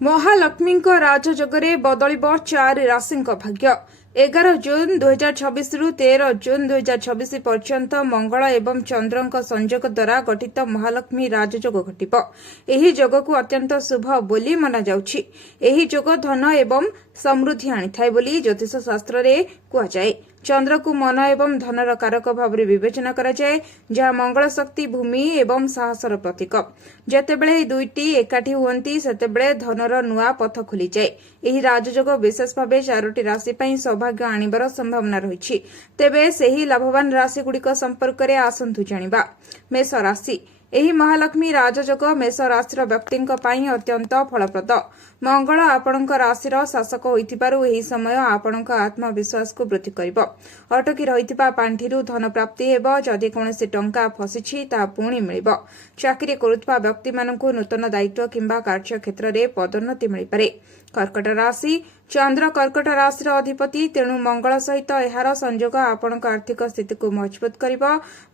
महालक्ष्मी राजजोगे बदल 4 राशि भाग्य 11 जून 2026 रु 13 जून 2026 पर्यंत मंगल एवं चंद्र संयोग द्वारा गठित महालक्ष्मी राजयोग घटिब। एही जोग को अत्यंत शुभ बोली मना जाउछि। एही जोग धन एवं समृद्धि आनिथाय बोली ज्योतिष शास्त्र रे कुआजाए। चंद्र को मन एवं धनर कारक भाव विवेचना करा जाए, जहाँ मंगल शक्ति भूमि एवं साहसर प्रतीक। जेतेबेले दुईटी एकाठी हुअंती सेतेबेले धनर नुआ पथ खुली जाए। एही राजयोग विशेष भाव 4टी राशि पई सौभाग्य आनिबार संभावना रहिछि। तेबे सेही लाभवान राशि गुड़िक संपर्क में आसंतु जानिबा। मेष राशि एही महालक्ष्मी राजयोग मेष राशिर व्यक्ति अत्यंत फलप्रद। मंगल आपणक राशिर शासक होइथिबारु एही समय आपणक आत्मविश्वास को वृद्धि करिब। अटकी रहिथिबा पांठिरु धन प्राप्ति हेबो। जदि कोनोसी टंका फसिछि ता पुणी मिलिब। चाकरी करुथिबा व्यक्ति मानकु नूतन दायित्व किंबा कार्य क्षेत्र में पदोन्नति मिलिपारे। कर्कट राशि चंद्र कर्कट राशिर अधिपति, तेणु मंगल सहित एहार संयोग आपणक आर्थिक स्थिति को मजबूत करिब।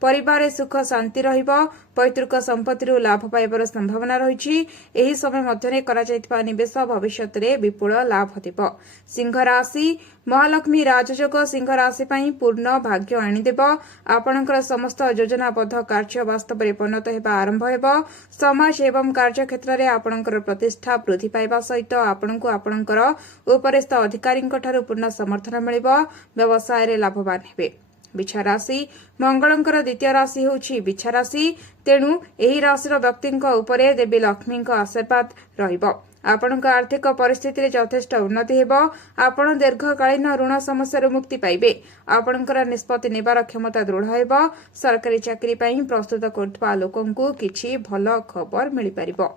परिवार सुख शांति रहिब। पैतृक संपत्ति लाभ पाइबार संभावना रही। एही समय मध्यरे करा जायतिबा निवेश भविष्यत में विपुल लाभ देब। सिंह राशि महालक्ष्मी राजयोग सिंह राशि पई पूर्ण भाग्य आनिदेब। आपणकर समस्त योजनाबद्ध कार्य वास्तव में परिणत हेबा आरंभ हेब। समाज एवं कार्य क्षेत्र में आपणकर प्रतिष्ठा वृद्धि पाइबा सहित आपणको आपणकर उपरिस्थ अधिकारी पूर्ण समर्थन मिलिब। व्यवसाय रे लाभवान हेबे। बिछा राशि मंगलंकर द्वितीय राशि होछि बिछा राशि, तेणु एही राशिर व्यक्ति उपरे देवी लक्ष्मी आशीर्वाद रहिब। आपणक आर्थिक परिस्थिति यथेष्ट उन्नति हेब। आपण दीर्घकालीन ऋण समस्या मुक्ति पाइबे। आपणकर निष्पत्ति नेबार क्षमता दृढ़ हेब। सरकारी चाकरी पई प्रस्तुत करथबा लोकंकु किछि भल खबर मिलि परिबो।